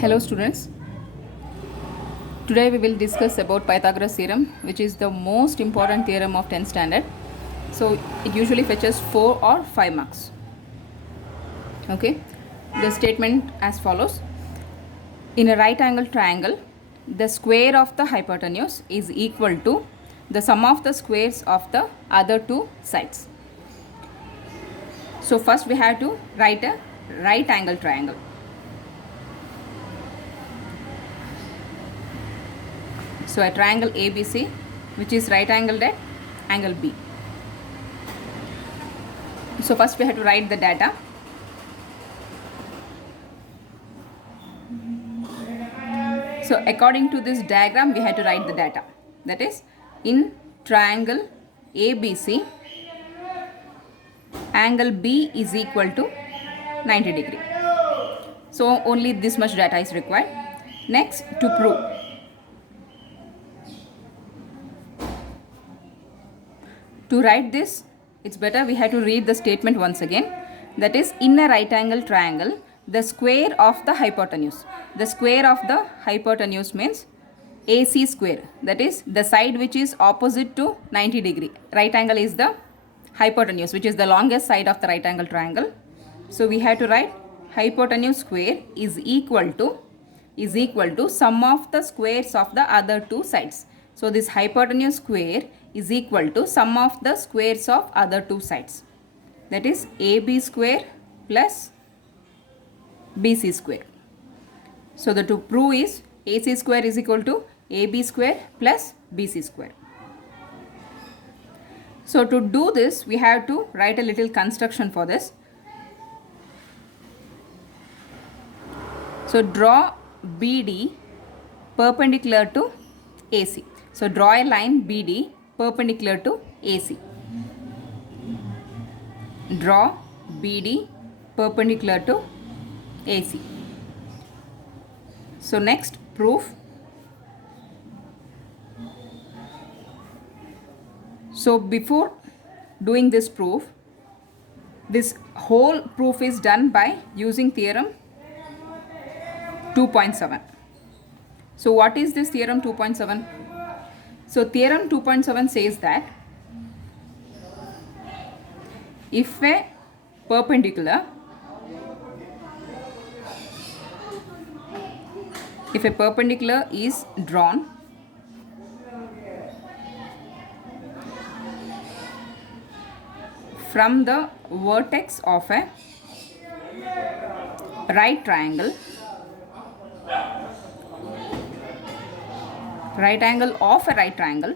Hello students, today we will discuss about Pythagoras theorem, which is the most important theorem of 10th standard. So it usually fetches 4 or 5 marks. Okay, the statement as follows: in a right angle triangle, the square of the hypotenuse is equal to the sum of the squares of the other two sides. So first we have to write a right angle triangle. So a triangle ABC, which is right angled at angle B. So first we have to write the data. So according to this diagram, we have to write the data. That is, in triangle ABC, angle B is equal to 90 degree. So only this much data is required. Next, to prove. To write this, it's better we have to read the statement once again. That is, in a right angle triangle, the square of the hypotenuse. The square of the hypotenuse means AC square. That is, the side which is opposite to 90 degree. Right angle is the hypotenuse, which is the longest side of the right angle triangle. So we have to write hypotenuse square is equal to sum of the squares of the other two sides. So this hypotenuse square is equal to sum of the squares of other two sides. That is AB square plus BC square. So the to prove is AC square is equal to AB square plus BC square. So to do this, we have to write a little construction for this. So draw BD perpendicular to AC. So draw a line BD perpendicular to AC. Draw BD perpendicular to AC. So next, proof. So before doing this proof, this whole proof is done by using theorem 2.7. So what is this theorem 2.7? So theorem 2.7 says that if a perpendicular is drawn from the vertex of a right triangle of a right triangle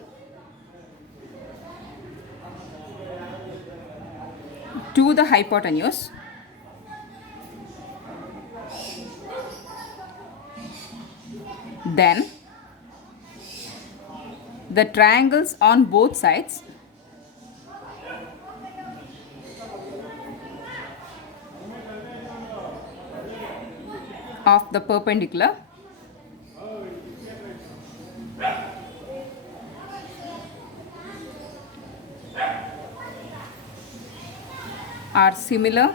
to the hypotenuse, then the triangles on both sides of the perpendicular are similar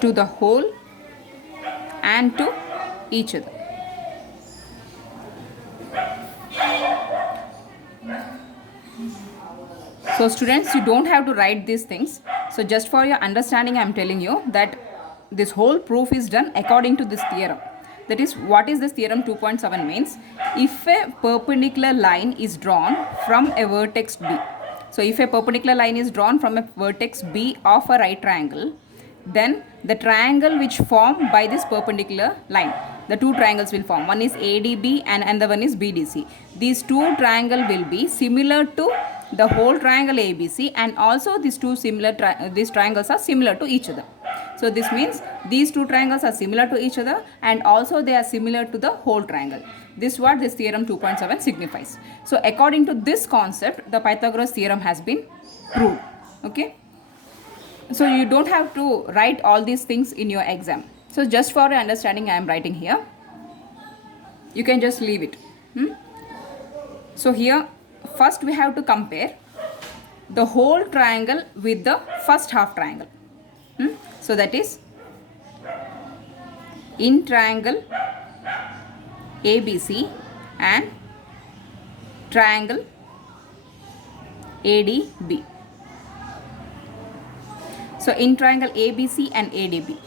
to the whole and to each other. So students, you don't have to write these things. So just for your understanding, I am telling you that this whole proof is done according to this theorem. That is, what is this theorem 2.7 means? If a perpendicular line is drawn from a vertex B. So if a perpendicular line is drawn from a vertex B of a right triangle, then the triangle which formed by this perpendicular line, the two triangles will form. One is ADB and another one is BDC. These two triangles will be similar to the whole triangle ABC, and also these two these triangles are similar to each other. So this means these two triangles are similar to each other, and also they are similar to the whole triangle. This is what this theorem 2.7 signifies. So according to this concept, the Pythagoras theorem has been proved. Okay. So you don't have to write all these things in your exam. So just for your understanding, I am writing here. You can just leave it. So here, first we have to compare the whole triangle with the first half triangle. So that is in triangle ABC and triangle ADB. So in triangle ABC and ADB.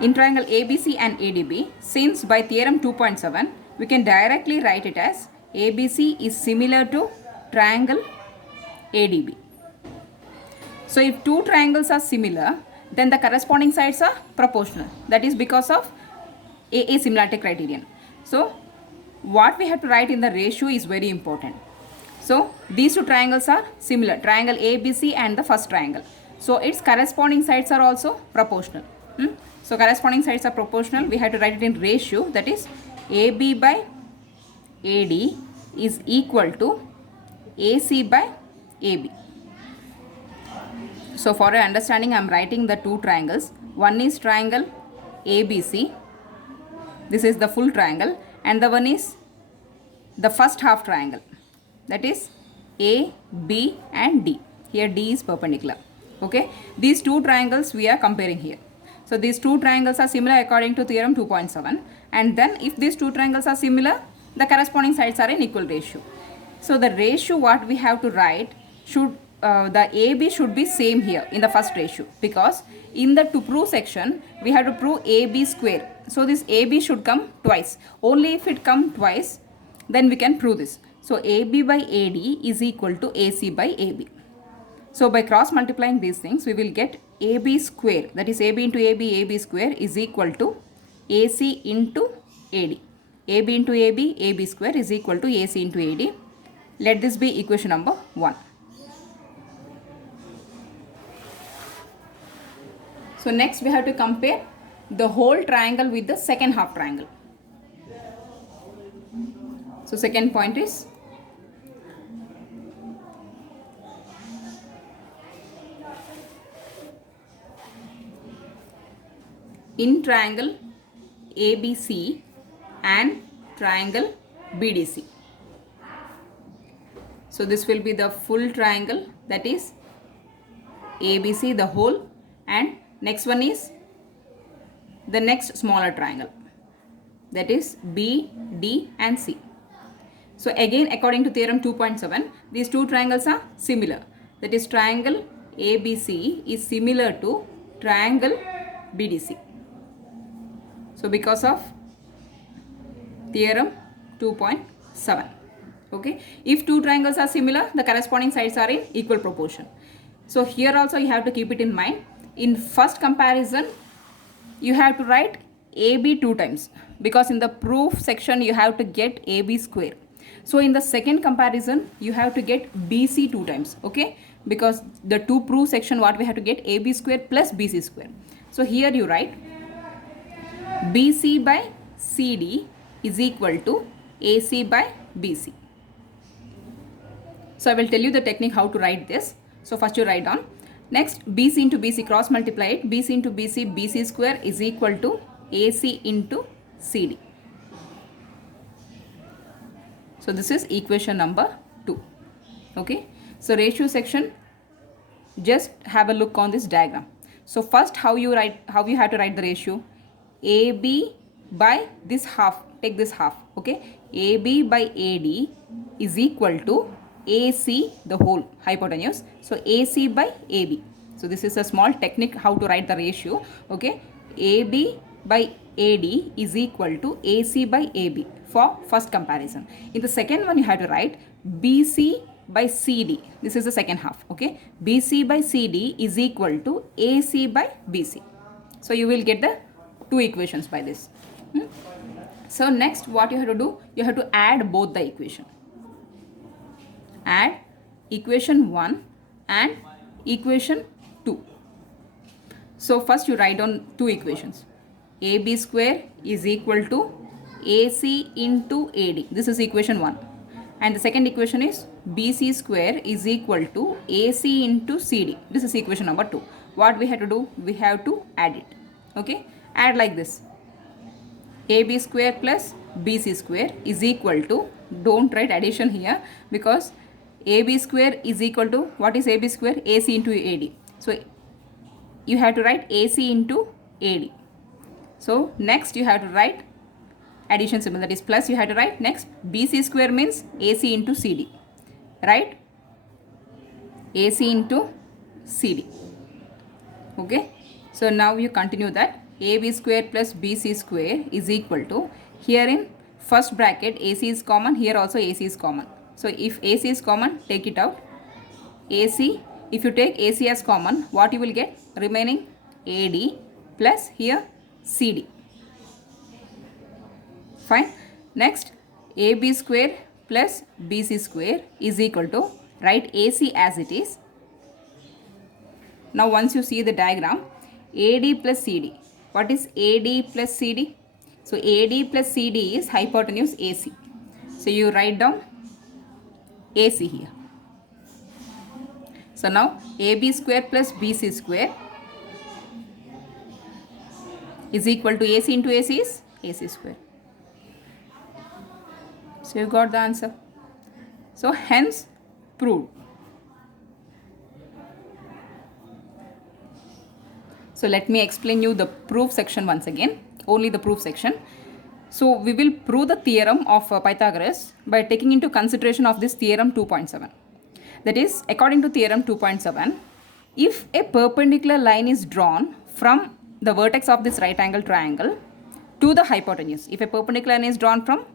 In triangle ABC and ADB, since by theorem 2.7, we can directly write it as ABC is similar to triangle ADB. So if two triangles are similar, then the corresponding sides are proportional. That is because of AA similarity criterion. So what we have to write in the ratio is very important. So these two triangles are similar, triangle ABC and the first triangle. So its corresponding sides are also proportional. So corresponding sides are proportional. We have to write it in ratio, that is AB by AD is equal to AC by AB. So for your understanding, I am writing the two triangles. One is triangle ABC. This is the full triangle, and the one is the first half triangle, that is A, B and D. Here D is perpendicular. Okay, these two triangles we are comparing here. So these two triangles are similar according to theorem 2.7, and then if these two triangles are similar, the corresponding sides are in equal ratio. So the ratio what we have to write should the AB should be same here in the first ratio, because in the to prove section we have to prove AB square. So this AB should come twice. Only if it come twice, then we can prove this. So AB by AD is equal to AC by AB. So by cross multiplying these things, we will get AB square, that is AB into AB, AB square is equal to AC into AD. AB into AB, AB square is equal to AC into AD. Let this be equation number 1. So next we have to compare the whole triangle with the second half triangle. So second point is in triangle ABC and triangle BDC. So this will be the full triangle, that is ABC the whole, and next one is the next smaller triangle, that is B, D and C. So again according to theorem 2.7, these two triangles are similar, that is triangle ABC is similar to triangle BDC. So because of theorem 2.7, okay, if two triangles are similar, the corresponding sides are in equal proportion. So here also you have to keep it in mind. In first comparison, you have to write AB two times, because in the proof section you have to get AB square. So in the second comparison, you have to get BC two times, okay, because the two proof section what we have to get AB square plus BC square. So here you write BC by CD is equal to AC by BC. So I will tell you the technique how to write this. So first you write down. Next BC into BC, cross multiply it. BC into BC, BC square is equal to AC into CD. So this is equation number 2. Okay. So ratio section, just have a look on this diagram. So first how you have to write the ratio. AB by this half, take this half, okay. AB by AD is equal to AC the whole, hypotenuse. So AC by AB. So this is a small technique how to write the ratio, okay. AB by AD is equal to AC by AB for first comparison. In the second one you have to write BC by CD. This is the second half, okay. BC by CD is equal to AC by BC. So you will get the two equations by this. So next what you have to do, you have to add both the equation. Add equation 1 and equation 2. So first you write down two equations. AB square is equal to AC into AD. This is equation 1. And the second equation is BC square is equal to AC into CD. This is equation number 2. What we have to do? We have to add it. Okay. Add like this. AB square plus BC square is equal to, don't write addition here, because AB square is equal to, what is AB square? AC into AD. So you have to write AC into AD. So next you have to write addition symbol, that is plus. You have to write next BC square means AC into CD, right? AC into CD. Okay, so now you continue that. AB square plus BC square is equal to, here in first bracket AC is common, here also AC is common. So if AC is common, take it out. AC, if you take AC as common, what you will get? Remaining AD plus here CD. Fine. Next, AB square plus BC square is equal to, write AC as it is. Now once you see the diagram, AD plus CD. What is AD plus CD? So AD plus CD is hypotenuse AC. So you write down AC here. So now AB square plus BC square is equal to AC into AC is AC square. So you got the answer. So hence proved. So let me explain you the proof section once again, only the proof section. So we will prove the theorem of Pythagoras by taking into consideration of this theorem 2.7. That is, according to theorem 2.7, if a perpendicular line is drawn from the vertex of this right angle triangle to the hypotenuse, if a perpendicular line is drawn from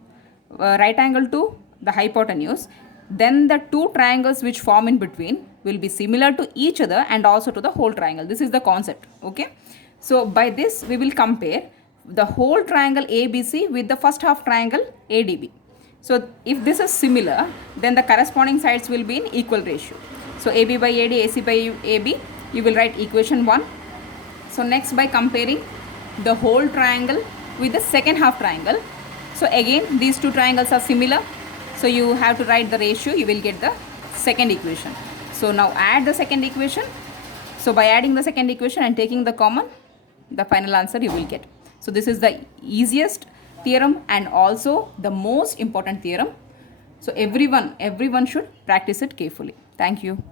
right angle to the hypotenuse, then the two triangles which form in between will be similar to each other and also to the whole triangle. This is the concept. Okay. So by this we will compare the whole triangle ABC with the first half triangle ADB. So if this is similar, then the corresponding sides will be in equal ratio. So AB by AD, AC by AB, you will write equation 1. So next, by comparing the whole triangle with the second half triangle. So again these two triangles are similar. So you have to write the ratio, you will get the second equation. So now add the second equation. So by adding the second equation and taking the common, the final answer you will get. So this is the easiest theorem and also the most important theorem. So everyone should practice it carefully. Thank you.